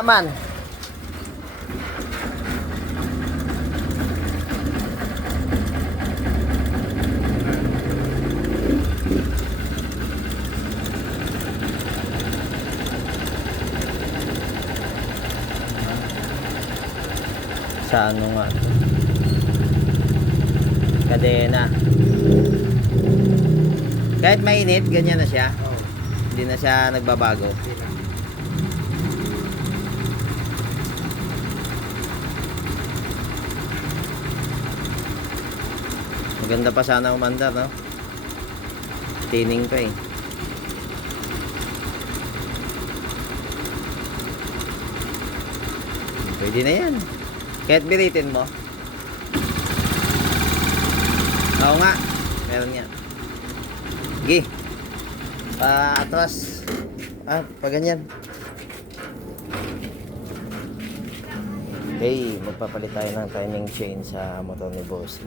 Aman. Sa ano nga to? Kadena. Kahit mainit, ganyan na siya. Oo. Hindi na siya nagbabago. Hindi na. Maganda pa sana umandar, no? Tining pa eh. Pwede na yan. Kahit biritin mo. Oo nga. Meron yan. Gi. Atras. Pa ganyan. Okay, magpapalit tayo ng timing chain sa motor ni boss.